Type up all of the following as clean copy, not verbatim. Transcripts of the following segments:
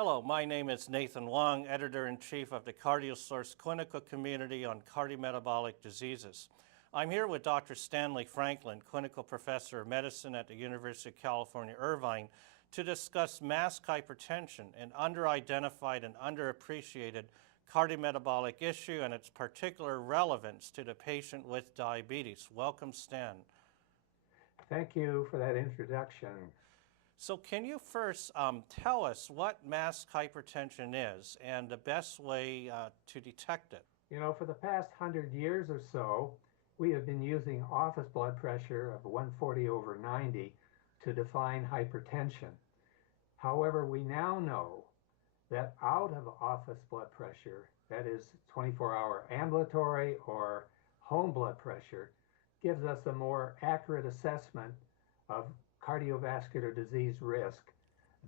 Hello, my name is Nathan Wong, Editor-in-Chief of the CardioSource Clinical Community on Cardiometabolic Diseases. I'm here with Dr. Stanley Franklin, Clinical Professor of Medicine at the University of California, Irvine, to discuss masked hypertension, an under-identified and underappreciated cardiometabolic issue and its particular relevance to the patient with diabetes. Welcome, Stan. Thank you for that introduction. So can you first tell us what masked hypertension is and the best way to detect it? You know, for the past 100 years or so, we have been using office blood pressure of 140/90 to define hypertension. However, we now know that out of office blood pressure, that is 24-hour ambulatory or home blood pressure, gives us a more accurate assessment of cardiovascular disease risk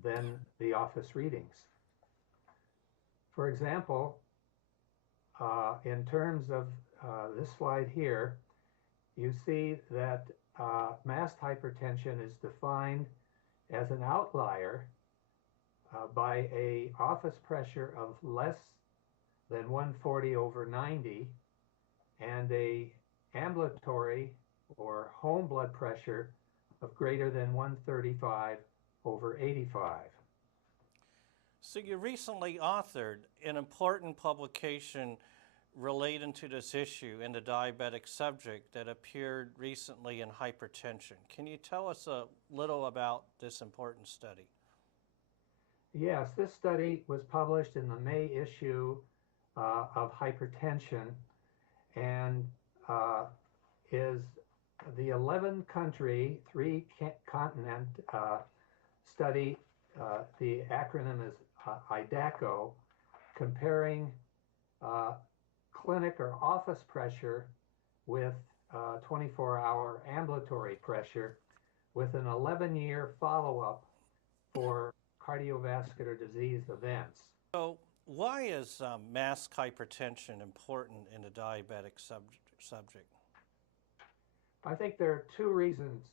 than the office readings. For example, in terms of this slide here, you see that masked hypertension is defined as an outlier by an office pressure of less than 140/90 and a ambulatory or home blood pressure of greater than 135/85. So you recently authored an important publication relating to this issue in the diabetic subject that appeared recently in Hypertension. Can you tell us a little about this important study? Yes, this study was published in the May issue of Hypertension and is the 11-country, 3-continent study. The acronym is IDACO, comparing clinic or office pressure with 24-hour ambulatory pressure with an 11-year follow-up for cardiovascular disease events. So why is masked hypertension important in the diabetic subject? I think there are two reasons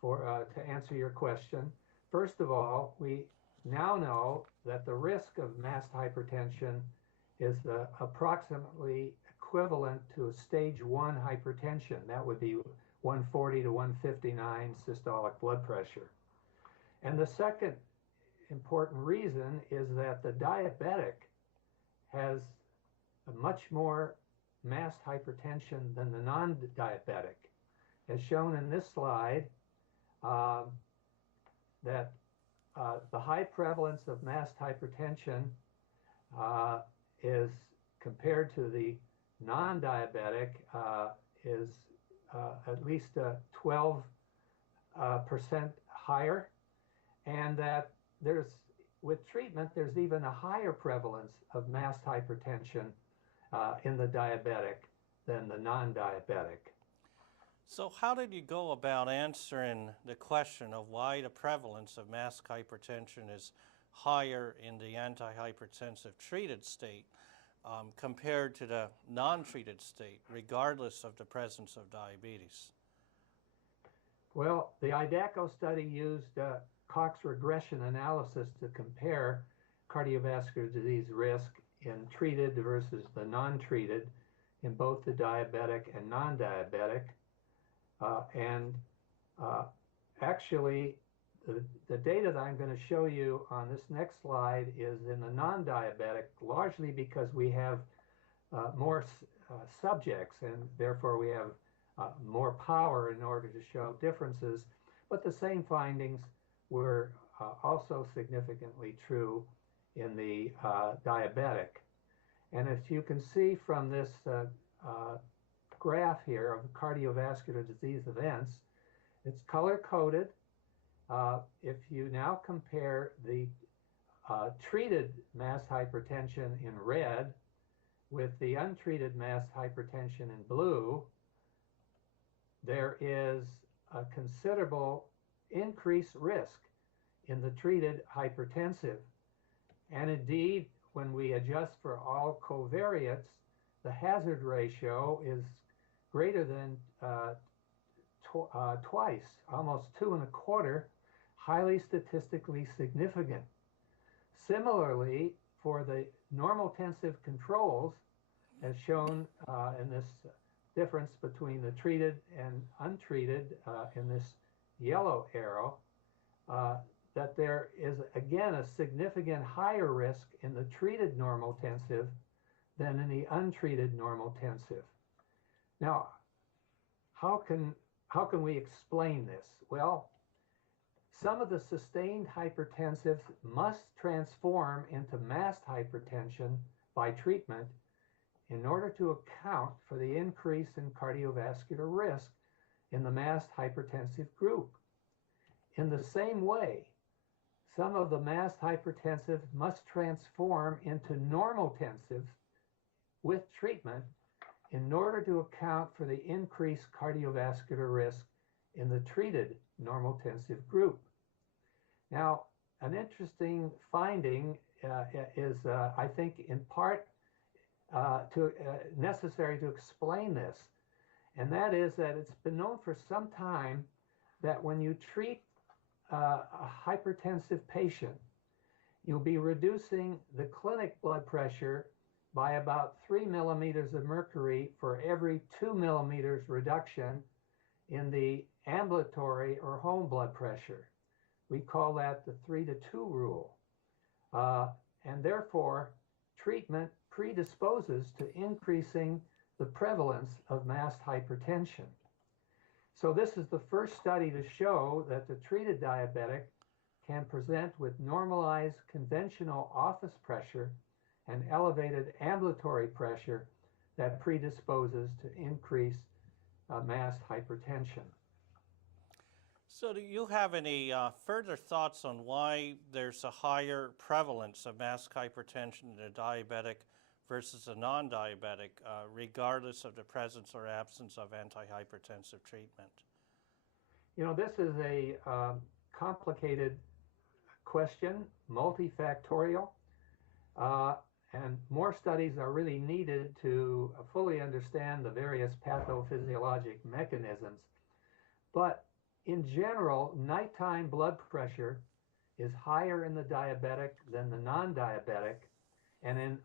to answer your question. First of all, we now know that the risk of masked hypertension is approximately equivalent to a stage 1 hypertension. That would be 140/159 systolic blood pressure. And the second important reason is that the diabetic has a much more masked hypertension than the non-diabetic. As shown in this slide, that the high prevalence of masked hypertension is compared to the non-diabetic is at least 12% higher, and that with treatment there's even a higher prevalence of masked hypertension in the diabetic than the non-diabetic. So how did you go about answering the question of why the prevalence of masked hypertension is higher in the antihypertensive treated state compared to the non-treated state, regardless of the presence of diabetes? Well, the IDACO study used Cox regression analysis to compare cardiovascular disease risk in treated versus the non-treated in both the diabetic and non-diabetic. Actually, the data that I'm going to show you on this next slide is in the non-diabetic, largely because we have more subjects and therefore we have more power in order to show differences. But the same findings were also significantly true in the diabetic. And as you can see from this graph here of cardiovascular disease events, it's color-coded. If you now compare the treated masked hypertension in red with the untreated masked hypertension in blue, there is a considerable increased risk in the treated hypertensive. And indeed, when we adjust for all covariates, the hazard ratio is greater than twice, almost 2.25, highly statistically significant. Similarly, for the normotensive controls, as shown in this difference between the treated and untreated in this yellow arrow, that there is again a significant higher risk in the treated normotensive than in the untreated normotensive. Now, how can we explain this? Well, some of the sustained hypertensives must transform into masked hypertension by treatment in order to account for the increase in cardiovascular risk in the masked hypertensive group. In the same way, some of the masked hypertensive must transform into normotensive with treatment in order to account for the increased cardiovascular risk in the treated normotensive group. Now, an interesting finding is, I think, in part necessary to explain this, and that is that it's been known for some time that when you treat a hypertensive patient, you'll be reducing the clinic blood pressure by about 3 millimeters of mercury for every 2 millimeters reduction in the ambulatory or home blood pressure. We call that the 3-to-2 rule. And therefore, treatment predisposes to increasing the prevalence of masked hypertension. So this is the first study to show that the treated diabetic can present with normalized conventional office pressure and elevated ambulatory pressure that predisposes to increased masked hypertension. So do you have any further thoughts on why there's a higher prevalence of masked hypertension in a diabetic versus a non-diabetic, regardless of the presence or absence of antihypertensive treatment? You know, this is a complicated question, multifactorial, and more studies are really needed to fully understand the various pathophysiologic mechanisms. But in general, nighttime blood pressure is higher in the diabetic than the non-diabetic and in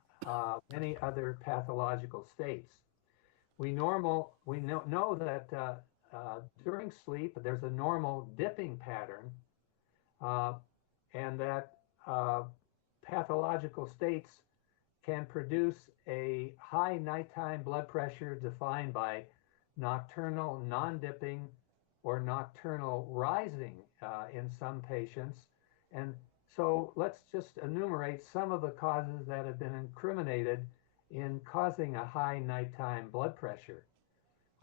many other pathological states. We know that during sleep there's a normal dipping pattern and that pathological states can produce a high nighttime blood pressure defined by nocturnal non-dipping or nocturnal rising in some patients. And so let's just enumerate some of the causes that have been incriminated in causing a high nighttime blood pressure.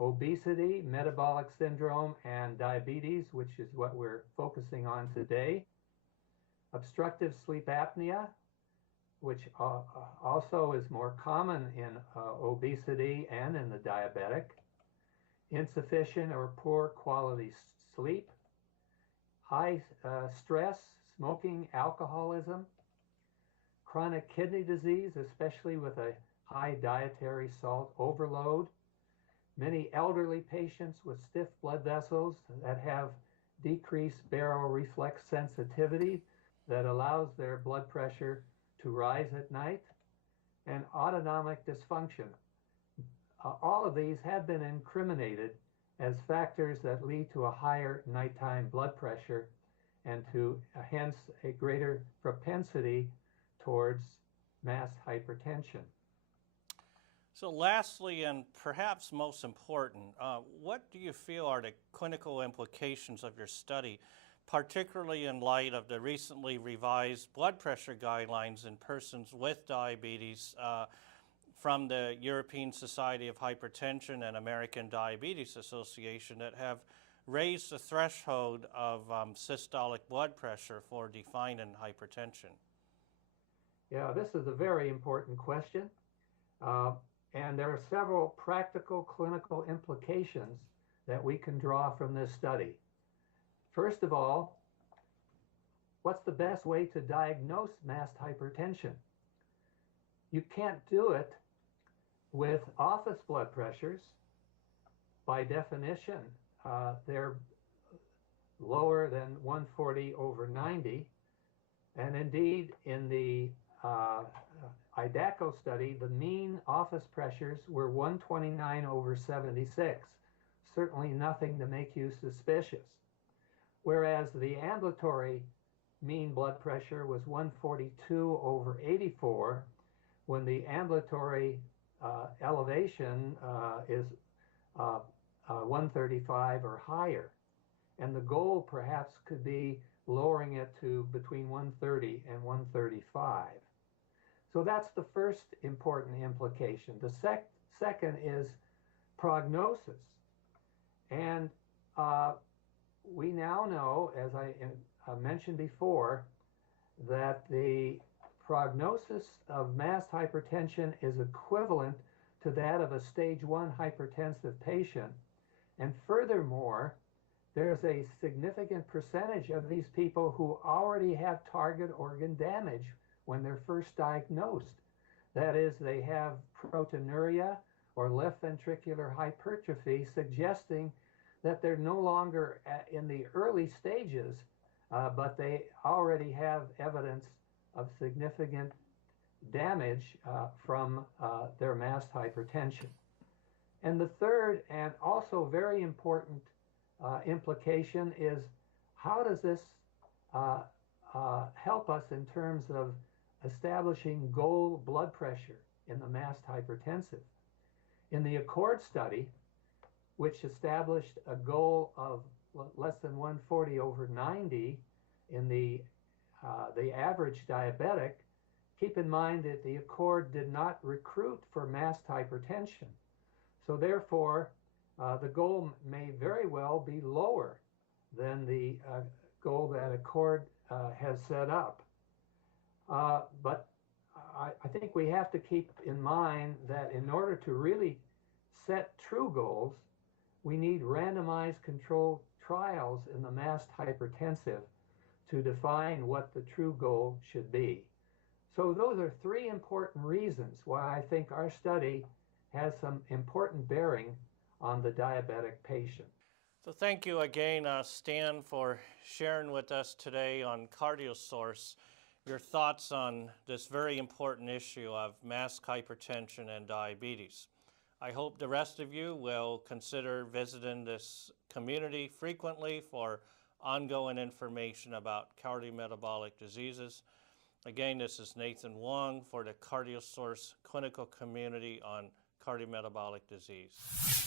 Obesity, metabolic syndrome, and diabetes, which is what we're focusing on today. Obstructive sleep apnea, which also is more common in obesity and in the diabetic. Insufficient or poor quality sleep, high stress, smoking, alcoholism, chronic kidney disease, especially with a high dietary salt overload, many elderly patients with stiff blood vessels that have decreased baroreflex sensitivity that allows their blood pressure to rise at night, and autonomic dysfunction. All of these have been incriminated as factors that lead to a higher nighttime blood pressure and to hence a greater propensity towards masked hypertension. So lastly, and perhaps most important, what do you feel are the clinical implications of your study, particularly in light of the recently revised blood pressure guidelines in persons with diabetes from the European Society of Hypertension and American Diabetes Association that have raised the threshold of systolic blood pressure for defining hypertension? Yeah, this is a very important question. And there are several practical clinical implications that we can draw from this study. First of all, what's the best way to diagnose masked hypertension? You can't do it with office blood pressures. By definition, they're lower than 140/90. And indeed, in the IDACO study, the mean office pressures were 129/76. Certainly nothing to make you suspicious. Whereas the ambulatory mean blood pressure was 142/84, when the ambulatory elevation is 135 or higher. And the goal perhaps could be lowering it to between 130 and 135. So that's the first important implication. The second is prognosis. And we now know, as I mentioned before, that the prognosis of mass hypertension is equivalent to that of a stage 1 hypertensive patient. And furthermore, there's a significant percentage of these people who already have target organ damage when they're first diagnosed. That is, they have proteinuria or left ventricular hypertrophy, suggesting that they're no longer in the early stages, but they already have evidence of significant damage from their mass hypertension. And the third and also very important implication is, how does this help us in terms of establishing goal blood pressure in the masked hypertensive? In the ACCORD study, which established a goal of less than 140/90 in the average diabetic, keep in mind that the ACCORD did not recruit for masked hypertension. So therefore, the goal may very well be lower than the goal that ACCORD has set up. But I think we have to keep in mind that in order to really set true goals, we need randomized controlled trials in the masked hypertensive to define what the true goal should be. So those are three important reasons why I think our study has some important bearing on the diabetic patient. So thank you again, Stan, for sharing with us today on CardioSource your thoughts on this very important issue of masked hypertension and diabetes. I hope the rest of you will consider visiting this community frequently for ongoing information about cardiometabolic diseases. Again, this is Nathan Wong for the CardioSource Clinical Community on Cardiometabolic Disease.